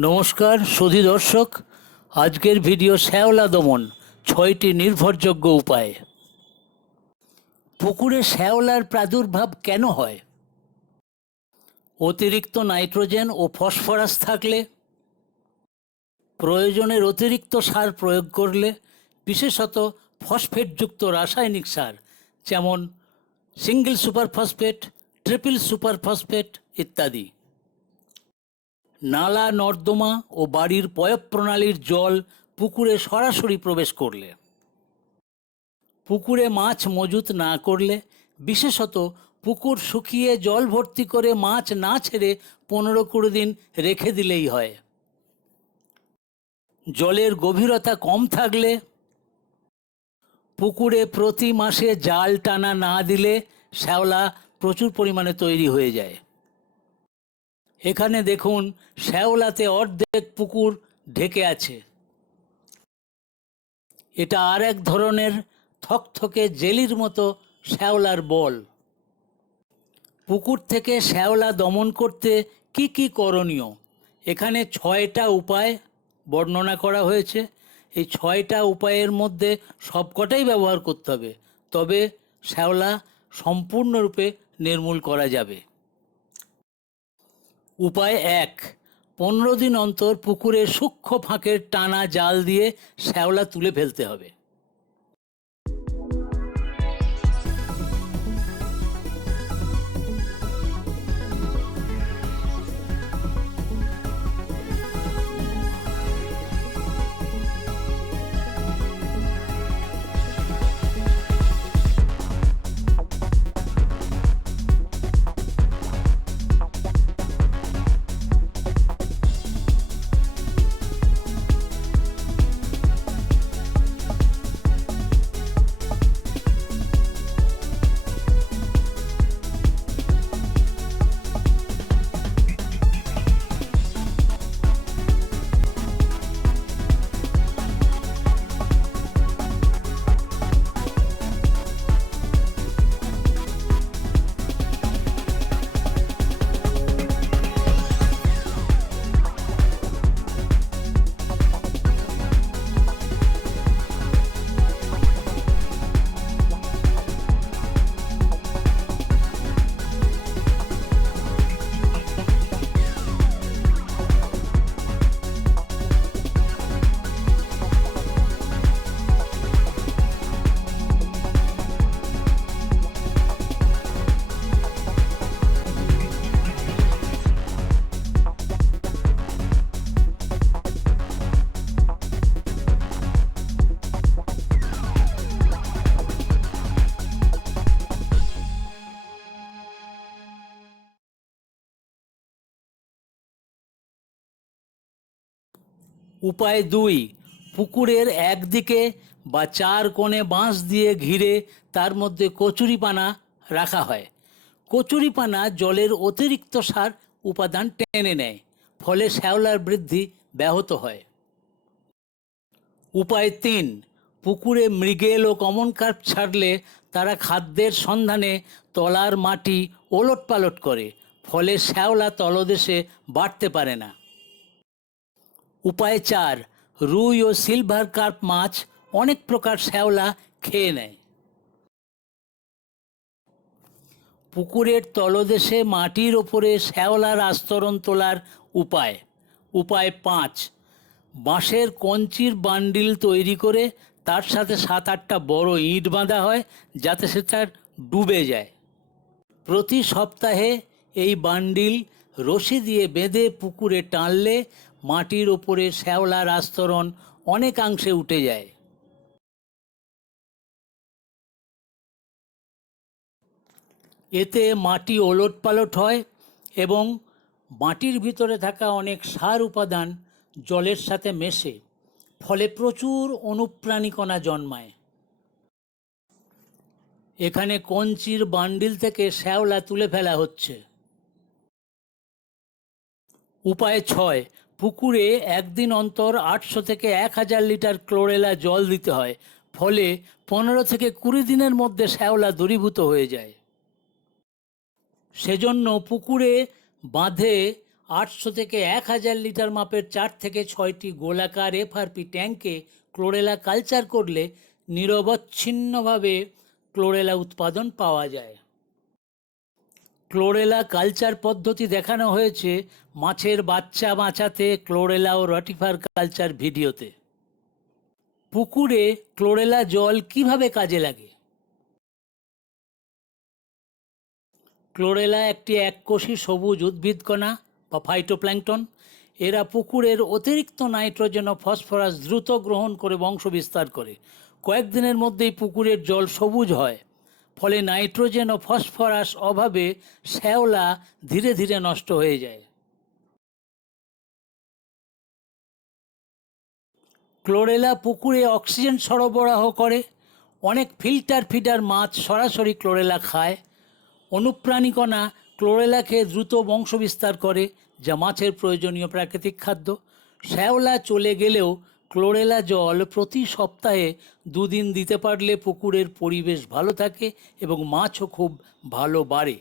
নমস্কার, সুধী দর্শক। আজকের ভিডিও শ্যাওলা দমন, ছয়টি নির্ভরযোগ্য উপায়। পুকুরে শ্যাওলার প্রাদুর্ভাব কেন হয়? অতিরিক্ত নাইট্রোজেন ও ফসফরাস থাকলে? প্রয়োজনের অতিরিক্ত সার প্রয়োগ করলে, বিশেষত ফসফেটযুক্ত রাসায়নিক সার, যেমন single super phosphate triple super phosphate ইত্যাদি। নালা, নর্দমা ও বাড়ির পয়ঃপ্রণালীর জল পুকুরে সরাসরি প্রবেশ করলে। পুকুরে মাছ মজুত না করলে, বিশেষত পুকুর শুকিয়ে জল ভর্তি করে মাছ না ছেড়ে পনেরো কুড়ি দিন রেখে দিলেই হয়। জলের গভীরতা কম থাকলে, পুকুরে প্রতি মাসে জাল টানা না দিলে শ্যাওলা প্রচুর পরিমাণে তৈরি হয়ে যায়। এখানে দেখুন শ্যাওলাতে অর্ধেক পুকুর ঢেকে আছে। এটা আর এক ধরনের থকথকে জেলির মতো শ্যাওলার বল। পুকুর থেকে শ্যাওলা দমন করতে কি কি করণীয়? এখানে ছয়টা উপায় বর্ণনা করা হয়েছে। এই ছয়টা উপায়ের মধ্যে সবকটাই ব্যবহার করতে হবে। তবে শ্যাওলা সম্পূর্ণরূপে নির্মূল করা যাবে। উপায় এক, পনেরো দিন অন্তর পুকুরে সূক্ষ্ম ফাঁকের টানা জাল দিয়ে শ্যাওলা তুলে ফেলতে হবে। উপায় দুই, পুকুরের একদিকে বা চার কোণে বাঁশ দিয়ে ঘিরে তার মধ্যে কচুরিপানা রাখা হয়। কচুরিপানা জলের অতিরিক্ত সার উপাদান টেনে নেয়, ফলে শ্যাওলার বৃদ্ধি ব্যাহত হয়। উপায় তিন, পুকুরে মৃগেল ও কমন কার্প ছাড়লে তারা খাদ্যের সন্ধানে তলার মাটি ওলট পালট করে, ফলে শ্যাওলা তলদেশে বাড়তে পারে না। উপায় চার, রুই ও সিলভার কার্প মাছ অনেক প্রকার শ্যাওলা খেয়ে নেয়। পুকুরের তলদেশে মাটির ওপরে শ্যাওলার আস্তরণ তোলার উপায়। উপায় পাঁচ, বাঁশের কঞ্চির বান্ডিল তৈরি করে তার সাথে সাত আটটা বড় ইট বাঁধা হয় যাতে সেটা ডুবে যায়। প্রতি সপ্তাহে এই বান্ডিল রশি দিয়ে বেঁধে পুকুরে টানলে মাটির ওপরে শ্যাওলার আস্তরণ অনেকাংশে উঠে যায়। এতে মাটি ওলট পালট হয় এবং মাটির ভিতরে থাকা অনেক সার উপাদান জলের সাথে মেশে, ফলে প্রচুর অনুপ্রাণিকণা জন্মায়। এখানে কঞ্চির বান্ডিল থেকে শ্যাওলা তুলে ফেলা হচ্ছে। উপায় ছয় পুকুরে একদিন অন্তর আটশো থেকে এক হাজার লিটার ক্লোরেলা জল দিতে হয়, ফলে পনেরো থেকে কুড়ি দিনের মধ্যে শ্যাওলা দূরীভূত হয়ে যায়। সেজন্য পুকুরে বাঁধে আটশো থেকে এক হাজার লিটার মাপের চার থেকে ছয়টি গোলাকার এফআরপি ট্যাঙ্কে ক্লোরেলা কালচার করলে নিরবচ্ছিন্নভাবে ক্লোরেলা উৎপাদন পাওয়া যায়। ক্লোরেলা কালচার পদ্ধতি দেখানো হয়েছে মাছের বাচ্চা বাঁচাতে ক্লোরেলা ও রটিফার কালচার ভিডিওতে। পুকুরে ক্লোরেলা জল কীভাবে কাজে লাগে? ক্লোরেলা একটি এককোষী সবুজ উদ্ভিদকণা বা ফাইটোপ্ল্যাঙ্কটন এরা পুকুরের অতিরিক্ত নাইট্রোজেন ও ফসফরাস দ্রুত গ্রহণ করে বংশ বিস্তার করে। কয়েকদিনের মধ্যেই পুকুরের জল সবুজ হয়। ফলে নাইট্রোজেন ও ফসফরাস অভাবে শ্যাওলা ধীরে ধীরে নষ্ট হয়ে যায়। ক্লোরেলা পুকুরে অক্সিজেন সরবরাহ করে, অনেক ফিল্টার ফিডার মাছ সরাসরি ক্লোরেলা খায়। অনুপ্রাণিকণা ক্লোরেলা খেয়ে দ্রুত বংশবিস্তার করে, যা মাছের প্রয়োজনীয় প্রাকৃতিক খাদ্য। শ্যাওলা চলে গেলেও ক্লোরেলা জল প্রতি সপ্তাহে দুদিন দিতে পারলে পুকুরের পরিবেশ ভালো থাকে এবং মাছও খুব ভালো বাড়ে।